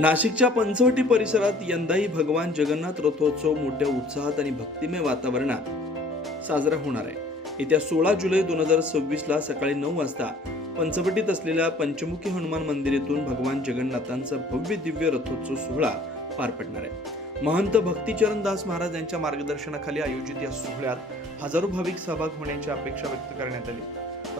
नाशिकच्या पंचवटी परिसरात यंदाही भगवान जगन्नाथ रथोत्सव मोठ्या उत्साहात आणि भक्तिमय वातावरणात साजरा होणार आहे. येत्या 16 जुलै 2026 ला सकाळी 9 वाजता पंचवटीत असलेल्या पंचमुखी हनुमान मंदिर येथून भगवान जगन्नाथांचा भव्य दिव्य रथोत्सव सोहळा पार पडणार आहे. महंत भक्तिचरण दास महाराज यांच्या मार्गदर्शनाखाली आयोजित या सोहळ्यात हजारो भाविक सहभाग होण्याची अपेक्षा व्यक्त करण्यात आली.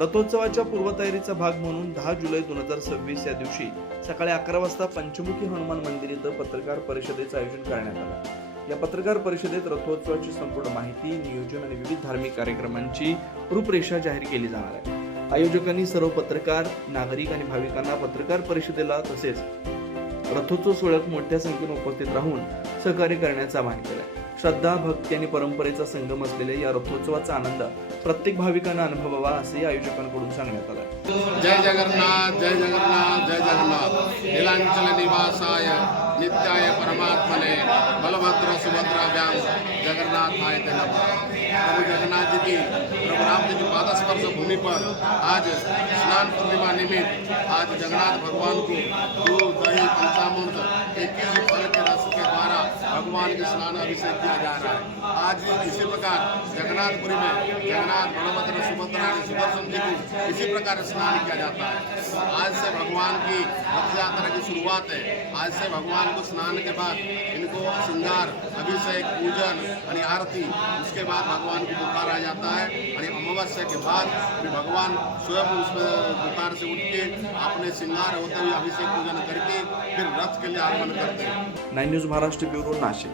रथोत्सवाच्या पूर्वतयारीचा भाग म्हणून 10 जुलै 2026 या दिवशी सकाळी 11 वाजता पंचमुखी हनुमान मंदिर इथं पत्रकार परिषदेचं आयोजन करण्यात आलं. या पत्रकार परिषदेत रथोत्सवाची संपूर्ण माहिती, नियोजन आणि विविध धार्मिक कार्यक्रमांची रूपरेषा जाहीर केली जाणार आहे. आयोजकांनी सर्व पत्रकार, नागरिक आणि भाविकांना पत्रकार परिषदेला तसेच रथोत्सव सोहळ्यात मोठ्या संख्येने उपस्थित राहून सहकार्य करण्याचं आवाहन केलंय. श्रद्धा, भक्ती आणि परंपरेचा संगम असलेल्या या रथोत्सवाचा आनंद प्रत्येक भाविकांना अनुभवावा असंही आयोजकांकडून सांगण्यात आलं. जय जगन्नाथ, जय जगन्नाथ, जय जगन्नाथ. नीलांचल निवासाय नित्याय परमात्मने बलभद्र सुभद्राभ्यां जगन्नाथाय ते नमः. प्रभु जगन्नाथ जी की, प्रभु राम जी की पादस्पर्श भूमि पर आज स्नान पूर्णिमा निमित्त आज जगन्नाथ भगवान को दूध, दही, पंचामृत 21 फल के रस के द्वारा भगवान के स्नान अभिषेक किया जा रहा है. आज इसी प्रकार जगन्नाथपुरी में जगन्नाथ, बलभद्र, सुभद्रा और सुदर्शन जी को इसी प्रकार स्नान किया जाता है. आज से भगवान की रथ यात्रा की शुरुआत है. आज से भगवान को स्नान के बाद इनको श्रृंगार, अभिषेक, पूजन और आरती, उसके बाद भगवान को बुखार आ जाता है और अमावस्या के बाद फिर भगवान स्वयं उस बुखार से उठ के अपने श्रृंगार होते हुए अभिषेक पूजन करके फिर रथ के लिए आगमन करते हैं. 9 न्यूज महाराष्ट्र ब्युरो, नाशिक.